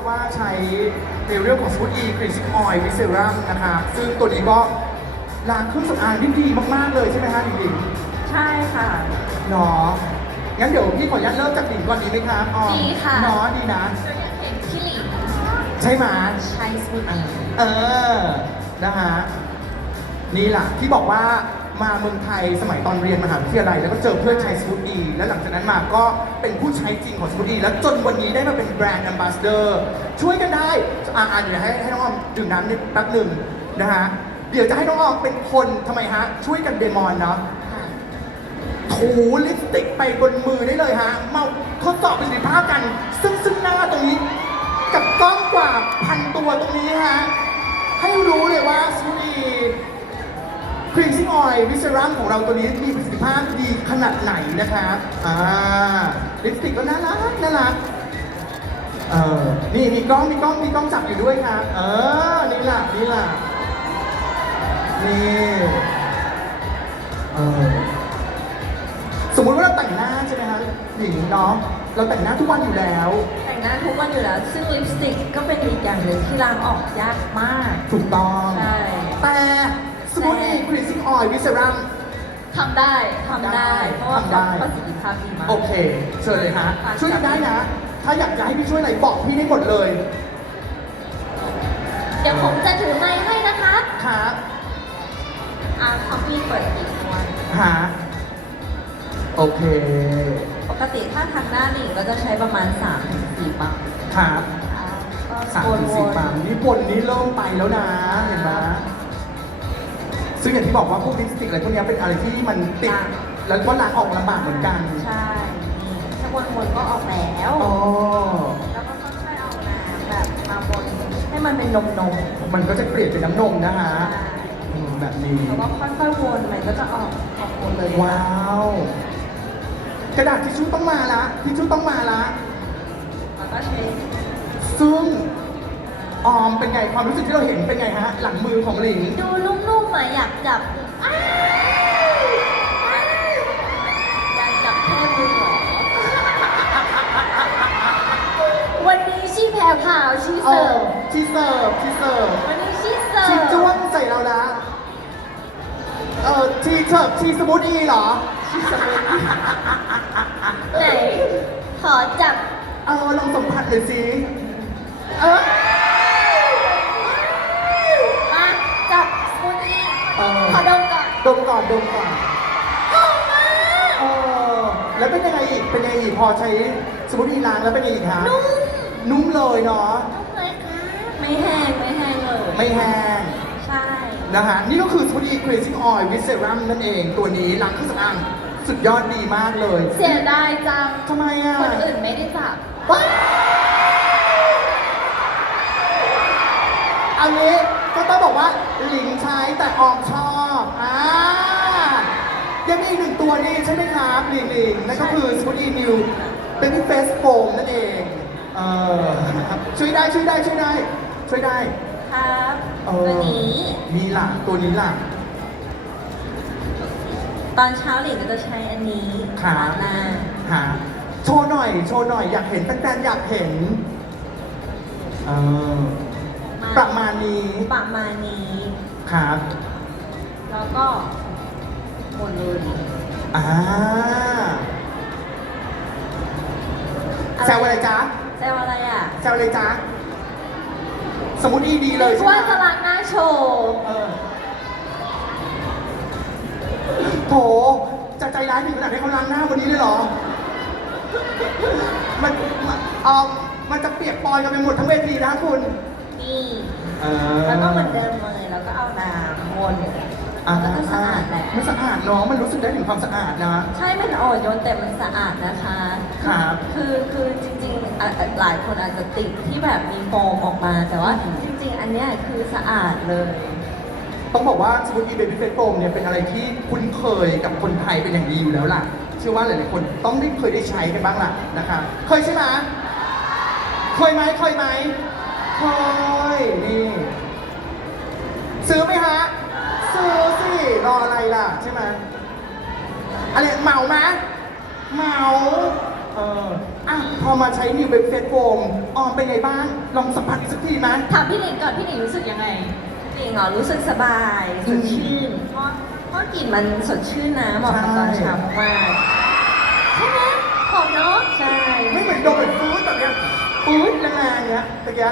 ครับว่าใช้ในเรื่องของสมูทอีครีซิ่งออยล์วิเซรัมนะครับซึ่งตัวนี้ก็ล้างเครื่องสำอางได้ดีมากๆเลยใช่ไหมฮะหลิงใช่ค่ะๆเนาะงั้นเดี๋ยวพี่ขออนุญาตเริ่มจากหลิงก่อนดีไหมครับออมดีค่ะ เนาะดีนะจะอยากเห็นพี่หลิงใช่ไหมใช้สมูทอะอี เออ นะฮะนี่แหละที่บอกว่า มาเมืองไทยสมัยตอนเรียนมหาวิทยาลัยแล้วก็เจอเพื่อนใช้สมูทดี แล้วหลังจากนั้นมาก็เป็นผู้ใช้จริงของสมูทดี แล้วจนวันนี้ได้มาเป็นแบรนด์ a อ b a s s a d o r ช่วยกันได้อ่าเดี๋ยวให้ให้น้องออมดื่มน้ำนิดแป๊บหนึ่งนะฮะเดี๋ยวจะให้น้องออมเป็นคนทำไมฮะ ช่วยกันเดมอนเนาะถูลิปสติกไปบนมือได้เลยฮะมาทดสอบประสิทธิภาพกัน ซึ่งซึ่งหน้าตรงนี้ กับกล้องกว่าพันตัวตรงนี้ฮะให้รู้เลยว่าซูนี ครีมซิ่งออยล์วิเซรัมของเราตัวนี้มีประสิทธิภาพดีขนาดไหนนะครับอ่าลิปสติกก็น่ารักน่ารักเออนี่มีกล้องมีกล้องมีกล้องจับอยู่ด้วยครับ เออ นี่ล่ะนี่ล่ะนี่เออสมมุติว่าเราแต่งหน้าใช่ไหมฮะหญิงเนาะเราแต่งหน้าทุกวันอยู่แล้ว แต่งหน้าทุกวันอยู่แล้ว ซึ่งลิปสติกก็เป็นอีกอย่างหนึ่งที่ล้างออกยากมาก ถูกต้อง ใช่ แต่ส มูทอีครีซิ่งออยล์วิเซรัม ทำได้ทำได้ เพราะว่าทำได้ เขาประสิทธิภาพดีมาก โอเคเชิญเลยฮะ ค่ะ ช่วยกันได้นะ ถ้าอยากจะให้พี่ช่วยอะไรบอกพี่ได้หมดเลยเดี๋ยวผมจะถือไม้ให้นะครับครับอ่าคอมพี่เปิดอีกวันฮะโอเคปกติถ้าทางหน้าหนิงก็จะใช้ประมาณ3-4ปั๊มครับอ่าก็สามวนถึงๆสี่ปั๊มนี่บนนี้เริ่มไปแล้วนะ เห็นไหม ซึ่งอย่างที่บอกว่าพวกลิปสติกอะไรพวกเนี้ยเป็นอะไรที่มันติด แล้วก็ล้างออกลำบากเหมือนกัน ใช่นี่ถ้าวนๆก็ออกแล้ว อ๋อ แล้วก็ค่อยๆเอาน้ำแบบมาวนให้มันเป็นนมนมๆมันก็จะเปลี่ยนเป็นน้ำนมนะฮะใช่อืมแบบนี้ แล้วก็ค่อยๆวนมันก็จะออกออกหมดเลย ว้าว กระดาษทิชชู่ต้องมาละทิชชู่ต้องมาละ แล้วก็ใช้ซึ่ง ออมเป็นไงความรู้สึกที่เราเห็นเป็นไงฮะ หลังมือของหลิง ดูนุ่มๆอะอยากจับอ้าวอ้าวอยากจับแค่มือเหรอวันนี้ชีแพรพราวชีเอเสิอร์ฟชีเสิร์ฟชีเสิร์ฟวันนี้ชีเสิร์ฟชีจ้วงใส่เราละเออชีเสิร์ฟชีสมูทอีเหรอไหนขอจับเออลองสัมผัสหน่อยสิเออ มาจับสมุนอี เออ ขอดมก่อน ดมก่อนดมก่อนหอมมากเออแล้วเป็นยังไงอีก เป็นยังไงอีกพอใช้สมูทอีล้างแล้วเป็นยังไงอีกฮะนุ่มนุ่มเลยเนาะนุ่มเลยค่ะไม่แห้งไม่แห้งเลยไม่แห้งใช่นะฮะนี่ก็คือสมูทอีครีซิ่งออยล์วิเซรัมนั่นเองตัวนี้ล้างเครื่องสำอางสุดยอดดีมากเลย เสียดายจังทำไมอะคนอื่นไม่ได้จับว้าวอันนี้ก็ต้องบอกว่าหลิงใช้แต่ออมชอบอ่ายังมีอีกหนึ่ง ตัวนี้ใช่ไหมครับหลิงหลิงนั่นก็คือสมูทอีนิวเป็นเฟสโฟมนั่นเองเออนะครับช่วยได้ช่วยได้ช่วยได้ช่วยได้ครับเอตัวอนี้ มีหลังตัวนี้หลังตอนเช้าหลิงก็จะใช้อันนี้ครับล้างหน้าหาโชว์หน่อย โชว์หน่อยอยากเห็นแฟนๆอยากเห็นเออประมาณนี้ประมาณนี้ ครับ แล้วก็หมดเลย อ่าแซวอะไรจ๊ะแซวอะไรอะแซวอะไรจ๊ะสมมติดีดีเลยใช่ไหมว่าจะล้างหน้าโชว์เออโถจะใจร้ายถึงขนาดให้เขาล้างหน้าวันนี้เลยเหรอ มันมันเออมันจะเปียกปอนกันไปหมดทั้งเวทีนะคุณนี่ เออ แล้วก็เหมือนเดิมเลยแล้วก็เอาน้ำวนอ่าแล้วก็สะอาดแหละมันสะอาดเนาะมันรู้สึกได้ถึงความสะอาดนะ ใช่มันอ่อนโยนแต่มันสะอาดนะคะครับคือคือจริงๆอะอะหลายคนอาจจะติดที่แบบมีโฟมออกมา แต่ว่าจริง ๆ อันเนี้ยคือสะอาดเลย ต้องบอกว่าสมูทอีเบบี้เฟสโฟมเนี่ยเป็นอะไรที่คุ้นเคยกับคนไทยเป็นอย่างดีอยู่แล้วล่ะ เชื่อว่าหลายๆคนต้องได้เคยได้ใช้กันบ้างล่ะนะครับเคยใช่ไหมเคยไหมเคยไหมเคยนี่ซื้อไหมฮะ ซื้อสิรออะไรล่ะใช่ไหมอะไรเหมาไหมเหมาเอออะพอมาใช้นิวเว็บเฟสโฟมออมเป็นไงบ้างลองสัมผัสอีกสักทีไหม ถามพี่หนิงก่อนพี่หนิงรู้สึกยังไงจริงเหรอรู้สึกสบายสดชื่นเพราะเพราะกลิ่นมันสดชื่นนะเหมาะกับตอนเช้ามากๆใช่ไหมหอมเนาะใช่ ไม่เหมือนโดนเป็นฟื้นแบบเนี้ยฟื้นแรงๆเนี้ยตะเกีย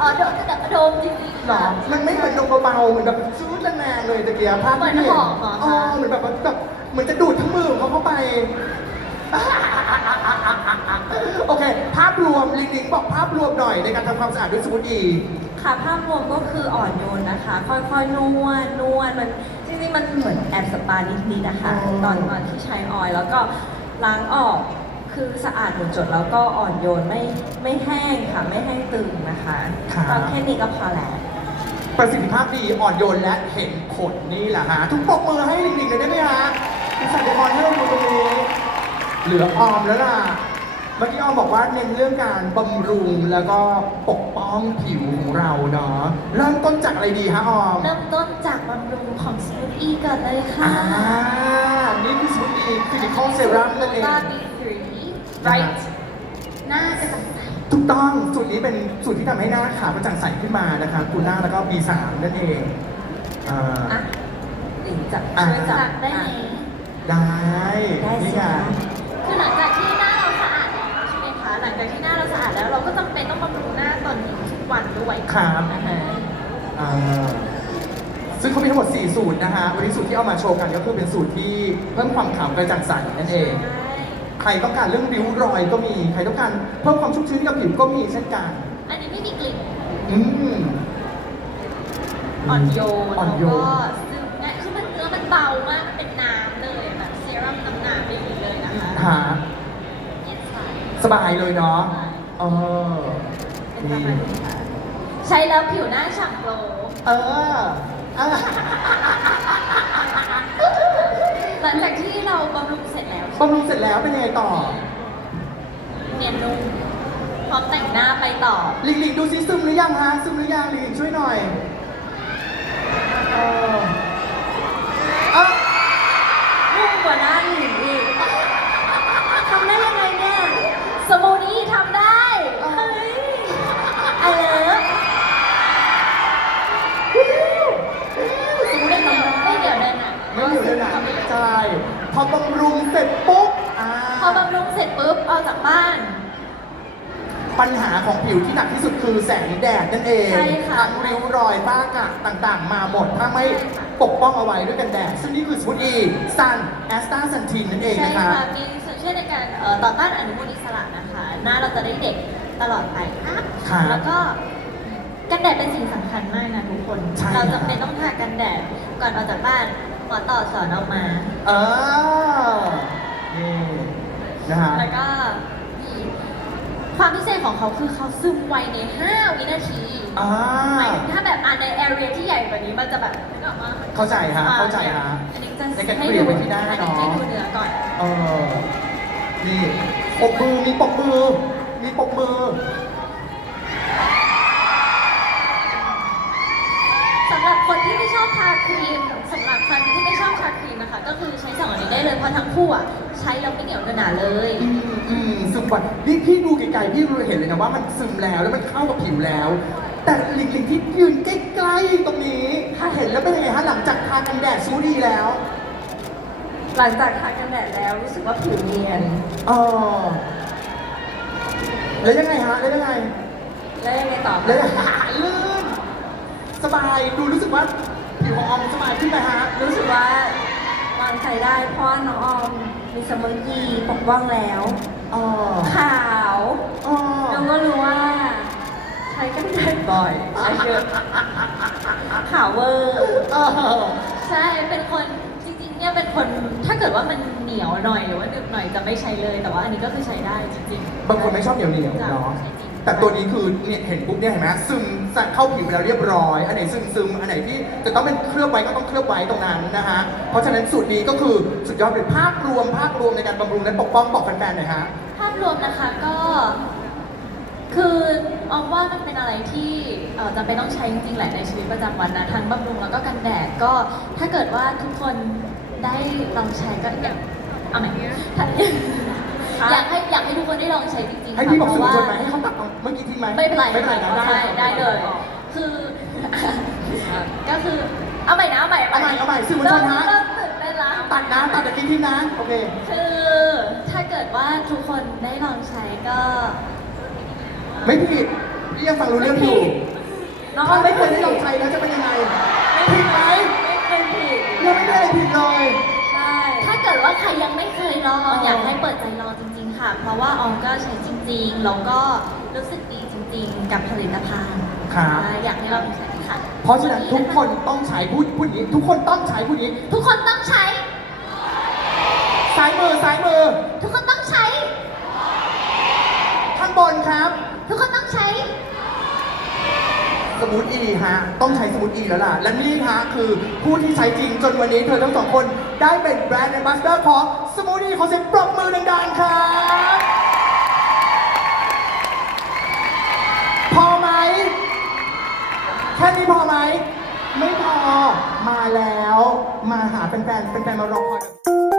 อ๋อโดมโดมจริงๆหรอ ค่ะ มันไม่เหมือนโดนเบาๆเหมือนแบบฟื้นแรงๆเลยตะเกียภาพเหมือนที่หอมเหรอคะอ๋อเหมือนแบบว่าแบบเหมือนจะดูดทั้งมือของเขาเข้าไป โอเค ภาพรวมลิงลิงบอกภาพรวมหน่อยในการทำความสะอาดด้วยสมุนอี ค่ะภาพรวมก็คืออ่อนโยนนะคะ ค่อยๆนวดนวดมันจริงๆมันเหมือนแอบสปานิดๆนะคะอ๋อ ตอนตอนที่ใช้ออยล์แล้วก็ล้างออก คือสะอาดหมดจดแล้วก็อ่อนโยนไม่ไม่แห้งค่ะ ไม่แห้งตึงนะคะก็แค่นี้ก็พอแล้ว ประสิทธิภาพดีอ่อนโยนและเห็นผลนี่แหละฮะ ทุกปรบมือให้ลิงลิงเลยได้ไหมฮะคุณสันติพรให้เราดูตรงนี้เหลือออมแล้วล่ะ เมื่อกี้ออมบอกว่าเน้นเรื่องการบำรุงแล้วก็ปกป้องผิวของเราเนาะเริ่มต้นจากอะไรดีฮะออม เริ่มต้นจากบำรุงของสมูทอีก่อนเลยค่ะอ่า นี่คือสมุนอีฟิลิคอลเซรั่มนั่นเองก็ B3 right หน้าจะกระใสถูกต้องสูตรนี้เป็นสูตรที่ทำให้หน้าขาวกระจ่างใสขึ้นมานะคะกูหน้าแล้วก็ B3 นั่นเองอ่า อะหลิงจับอะ ช่วยจัจับบได้ไหมได้ได้สิ นี่ไงคะคือหลังจากที่หน้าเราสะอาดแล้วใช่ไหมคะหลังจากที่หน้าเราสะอาดแล้วเราก็จำเป็นต้องบำรุงหน้าตอนนี้ทุกวันด้วยครับนะคะอ่าซึ่งเขามีทั้งหมด 4 สูตรนะฮะวันนี้สูตรที่เอามาโชว์กันก็คือเป็นสูตรที่เพิ่มความขาวกระจ่างใสนั่นเอง ใช่ ใครต้องการเรื่องริ้วรอยก็มี ใครต้องการเพิ่มความชุ่มชื้นให้กับผิวก็มีเช่นกัน อันนี้ไม่มีกลิ่นอืม อ่อนโยนอ่อนโยน แล้วก็ซึมง่ายคือมันเนื้อมันเบามากมันเป็นน้ำเลยแบบเซรั่มน้ำน้ำไม่มีเลยนะคะหาเย็นใสสบายเลยเนาะเออเป็นประมาณนี้ค่ะใช้แล้วผิวหน้าฉ่ำโกลว์เอออะ หลังจากที่ำรุงเสร็จแล้วเป็นยังไงต่อ เนียนนุ่มพร้อมแต่งหน้าไปต่อ ลิงลิงดูซิซึมหรือยังฮะซึมหรือยังลิงลิงช่วยหน่อยเออเอะ นุ่มกว่าหน้าหลิงอีกทำได้ยังไงเนี่ย สมูทอีทำได้ เฮ้ยอะไรเลิฟ ไม่เดี๋ยวไม่เดี๋ยวเดินอะ ไม่อยู่เลยนะใช่พอบำรุงเสร็จปุ๊บอ่า พอบำรุงเสร็จปุ๊บออกจากบ้าน ปัญหาของผิวที่หนักที่สุดคือแสงแดดนั่นเองใช่ค่ะ ทั้งริ้วรอยฝ้ากระต่างๆ มาหมด ถ้าไม่ปกป้องเอาไว้ด้วยกันแดด ซึ่งนี่คือสมุนอีซันแอสตาซันทินนั่นเองใช่นะคะ ค่ะ มีส่วนช่วยในการเอ่อต่อต้านอนุมูลอิสระนะคะ หน้าเราจะได้เด็กตลอดไปครับ ครับแล้วก็กันแดดเป็นสิ่งสำคัญมากนะทุกคน ใช่เราครับจำเป็นต้องทากันแดดก่อนออกจากบ้านหมอต่อสอนเอามา เออนี่นะฮะ แล้วก็มี ความพิเศษของเขาคือเขาซึมไวใน 5 วินาทีอ่าหมายถึงถ้าแบบอ่านในแอเรียที่ใหญ่กว่านี้มันจะแบบนึกออกมาเข้าใจฮะเข้าใจฮะอันนี้จะในการให้เกลี่ยดูไปที่หน้าอันเนาะนี้ให้ดูเนื้อก่อนเออนี่ปกมือมีปกมือมีปกมือ อบทาครีมสำหรับคนที่ไม่ชอบทาครีมนะคะก็คือใช้สองอันนี้ได้เลยเพราะทั้งคู่อะใช้แล้วไม่เหนียวเนอะหนาเลย อืมอืมซึมก่อนนี่พี่ดูไกลๆพี่รู้เห็นเลยนะว่ามันซึมแล้วแล้วมันเข้ากับผิวแล้ว แต่ลิงลิงที่ยืนใกล้ๆตรงนี้ ถ้าเห็นแล้วเป็นยังไงฮะหลังจากทากันแดดซูดีแล้วหลังจากทากันแดดแล้วรู้สึกว่าผิวเนียนเออแล้วยังไงฮะแล้วยังไงแล้วยังไงต่อแล้วยังไงลื่นสบายดูรู้สึกว่าผิว ของออมสบายขึ้นไหมฮะรู้สึกว่าวางใจได้เพราะว่าน้องออมมีสมุนอีปกป้องแล้ว อ๋อขาวอ๋อน้องก็รู้ว่า ใช้กันแดดบ่อยใช้เยอะขาวเวอร์เออใช่เป็นคนจริงๆเนี่ยเป็นคนถ้าเกิดว่ามันเหนียวหน่อยหรือว่าหนึบหน่อยจะไม่ใช้เลยแต่ว่าอันนี้ก็คือใช้ได้จริงๆ บางคนไม่ชอบเหนียวเหนียวๆเนาะใช่จริง แต่ตัวนี้คือเนี่ยเห็นปุ๊บเนี่ยเห็นไหมซึมเข้าผิวไปแล้วเรียบร้อย อันไหนซึมซึมๆอันไหนที่จะต้องเป็นเคลือบไว้ก็ต้องเคลือบไว้ตรงนั้นนะฮะ เพราะฉะนั้นสูตรนี้ก็คือสุดยอดเลยภาพรวมภาพรวมในการบำรุงและปกป้องบอกแฟนๆหน่อยฮะ ภาพรวมนะคะก็ คือออมว่ามันเป็นอะไรที่เอ่อจำเป็นต้องใช้จริงๆแหละในชีวิตประจำวันนะทั้งบำรุงแล้วก็กันแดดก็ ถ้าเกิดว่าทุกคนได้ลองใช้ก็อยากเอาใหม่ถ้า อยากให้อยากให้ทุกคนได้ลองใช้จริงๆให้พี่บอกค่ะสื่อมวลชนเพไหมราะว่าให้เขาตัดตรงเมื่อกี้ทิ้งไหมไม่เป็นไรไม่เป็นไรนะได้ ใช่ได้เลย คือ ก็คือเอาใหม่นะเอาใหม่เอาใหม่เอาใหม่สื่อมวลชนฮะ เริ่มตื่นเต้นละ ตัดนะตัดตะกี้ทิ้งนะโอเค คือถ้าเกิดว่าทุกคนได้ลองใช้ก็ไม่ผิดพี่ยังฟังรู้เรื่องอยู่น้องถ้าไม่เคยได้ลองใช้แล้วจะเป็นยังไงผิดไหมไม่เคยผิดยังไม่ได้อะไรผิดเลย ใช่ ถ้าเกิดว่าใครยังไม่เคยลองอ๋อออยากให้เปิดใจลองจริงๆ ค่ะ เพราะว่าออมก็ใช้จริงๆ แล้วก็รู้สึกดีจริงๆ กับผลิตภัณฑ์ครับใช่อยากให้ลองใช้ค่ะเพราะฉะนั้นทุกคนต้องใช้พูดพูดอย่างนี้ทุกคนต้องใช้พูดอย่างนี้ทุกคนต้องใช้ ซ้ายมือซ้ายมือทุกคนต้องใช้ ข้างบนครับ ทุกคนต้องใช้ สมูทอีฮะ ต้องใช้สมูทอีแล้วล่ะ และนี่ฮะคือผู้ที่ใช้จริงจนวันนี้เธอทั้งสองคนได้เป็นแบรนด์ a อ b บ s สเตอร์ของสมูทอีขอเสียงปรบมือดังๆครับพอไหมแค่นี้พอไหม ไม่พอ มาแล้ว มาหาแฟนๆแฟนๆมารอคอย